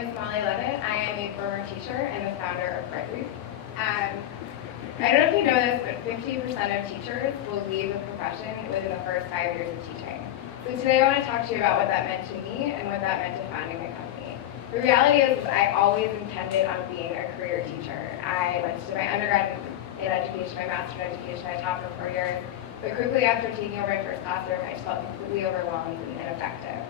is Molly Levitt. I am a former teacher and the founder of Brightloop. I don't know if you know this, but 50% of teachers will leave the profession within the first 5 years of teaching. So today I want to talk to you about what that meant to me and what that meant to founding my company. The reality is I always intended on being a career teacher. I went to my undergrad in education, my master's in education, I taught for 4 years, but quickly after taking over my first classroom, I just felt completely overwhelmed and ineffective.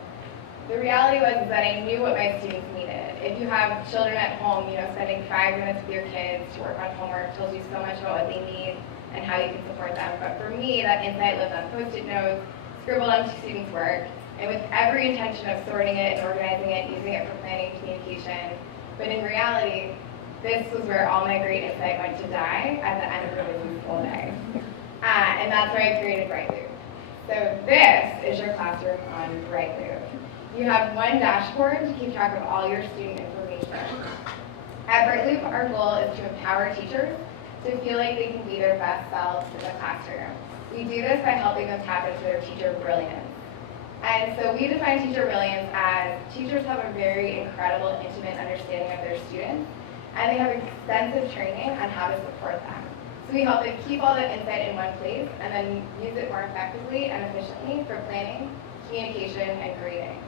The reality was that I knew what my students needed. If you have children at home, spending 5 minutes with your kids to work on homework tells you so much about what they need and how you can support them. But for me, that insight lived on Post-it notes, scribbled onto students' work, and with every intention of sorting it and organizing it, using it for planning and communication. But in reality, this was where all my great insight went to die at the end of a busy school day. And that's why I created Brightloop. So this is your classroom on Brightloop. You have one dashboard to keep track of all your student information. At Brightloop, our goal is to empower teachers to feel like they can be their best selves in the classroom. We do this by helping them tap into their teacher brilliance. And so we define teacher brilliance as teachers have a very incredible, intimate understanding of their students, and they have extensive training on how to support them. So we help them keep all that insight in one place and then use it more effectively and efficiently for planning, communication, and grading.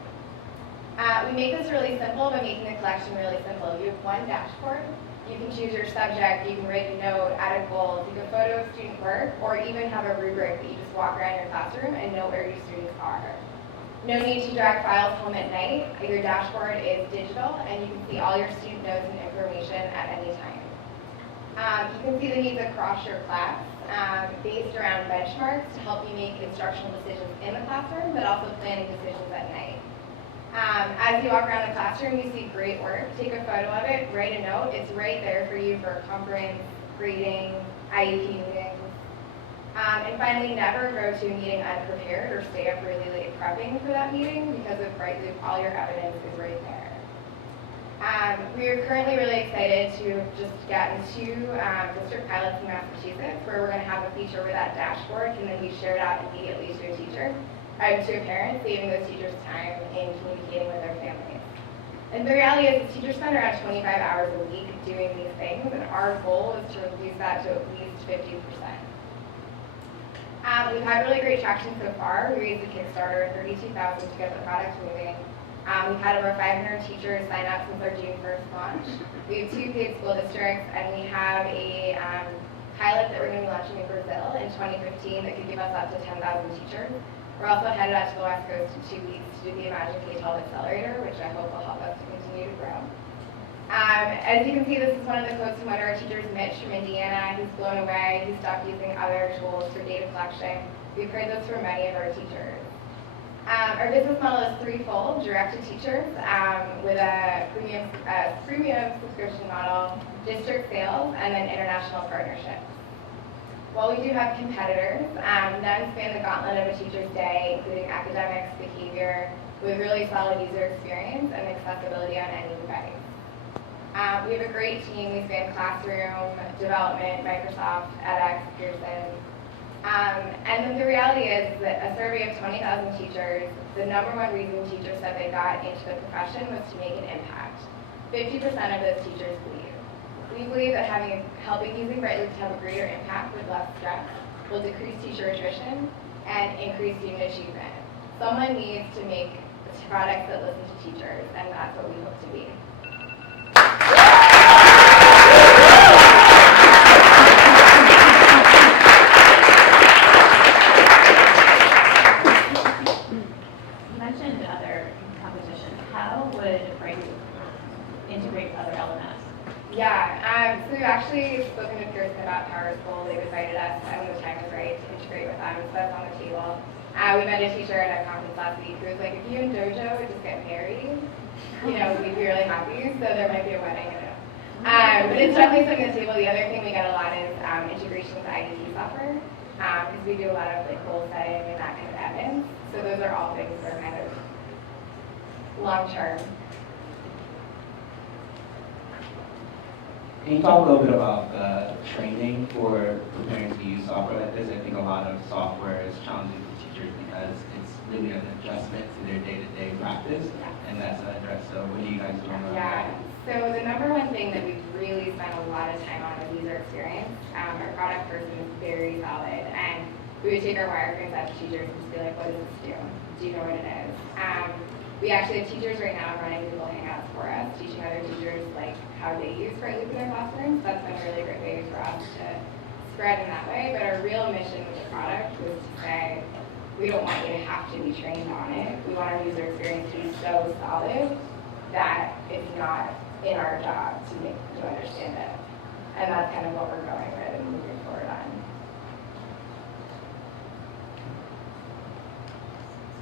We make this really simple by making the collection really simple. You have one dashboard. You can choose your subject. You can write a note, add a goal, take a photo of student work, or even have a rubric that you just walk around your classroom and know where your students are. No need to drag files home at night. Your dashboard is digital, and you can see all your student notes and information at any time. You can see the needs across your class based around benchmarks to help you make instructional decisions in the classroom, but also planning decisions at night. As you walk around the classroom, you see great work. Take a photo of it, write a note. It's right there for you for conference, grading, IEP meetings. And finally, never go to a meeting unprepared or stay up really late prepping for that meeting, because with Brightloop, all your evidence is right there. We are currently really excited to just get into district pilots in Massachusetts, where we're going to have a feature where that dashboard can then be shared out immediately to a teacher. To a parent, saving those teachers time in communicating with their families. And the reality is that teachers spend around 25 hours a week doing these things, and our goal is to reduce that to at least 50%. We've had really great traction so far. We raised a Kickstarter, $32,000 to get the product moving. We've had over 500 teachers sign up since our June 1st launch. We have 2 paid school districts, and we have a pilot that we're going to be launching in Brazil in 2015 that could give us up to 10,000 teachers. We're also headed out to the West Coast in 2 weeks to do the Imagine K-12 Accelerator, which I hope will help us to continue to grow. As you can see, this is one of the quotes from one of our teachers, Mitch from Indiana. He's blown away. He stopped using other tools for data collection. We've heard this from many of our teachers. Our business model is threefold: direct to teachers with a premium subscription model, district sales, and then international partnerships. While we do have competitors, none span the gauntlet of a teacher's day, including academics, behavior, with really solid user experience and accessibility on any device. We have a great team. We span classroom, development, Microsoft, edX, Pearson. And then the reality is that a survey of 20,000 teachers, the number one reason teachers said they got into the profession was to make an impact. 50% of those teachers leave. We believe that helping using Brightloop to have a greater impact with less stress will decrease teacher attrition and increase student achievement. Someone needs to make products that listen to teachers, and that's what we hope to be. You mentioned other competition. How would Brightloop integrate with other LMS? Yeah, so we've actually spoken to Pearson about Power School. They've invited us, and the time is right to integrate with them, so that's on the table. We met a teacher at a conference last week who was like, if you and Dojo would just get married, we'd be really happy, so there might be a wedding. But it's definitely something on the table. The other thing we get a lot is integration with IDP software, because we do a lot of goal setting and that kind of admin. So those are all things that are kind of long-term. Can you talk a little bit about the training for preparing to use software like this? I think a lot of software is challenging for teachers because it's really an adjustment to their day-to-day practice, and that's an address. So what are you guys doing on that? Yeah, lot of time on is user experience. Our product person is very solid, and we would take our wireframes out to teachers and just be like, what does this do? Do you know what it is? We actually have teachers right now running Google Hangouts for us, teaching other teachers like how they use Brightloop in their classrooms. That's been a really great way for us to spread in that way. But our real mission with the product was to say, we don't want you to have to be trained on it. We want our user experience to be so solid that it's not in our job to make you understand it. And that's kind of what we're going with and moving forward on.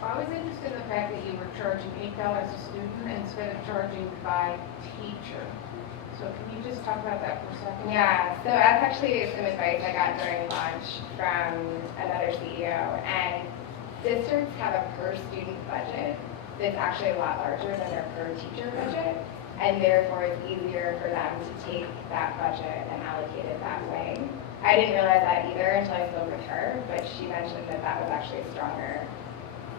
I was interested in the fact that you were charging $8 a student instead of charging by teacher. So can you just talk about that for a second? Yeah, so that's actually some advice I got during launch from another CEO. And districts have a per student budget that's actually a lot larger than their per teacher budget. And therefore it's easier for them to take that budget and allocate it that way. I didn't realize that either until I spoke with her, but she mentioned that that was actually a stronger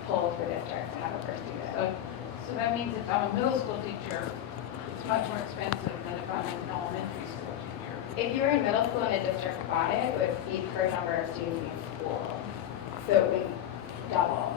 pull for districts to have a per student. So that means if I'm a middle school teacher, it's much more expensive than if I'm an elementary school teacher. If you were in middle school and a district bought it, it would be per number of students in school. So it would double.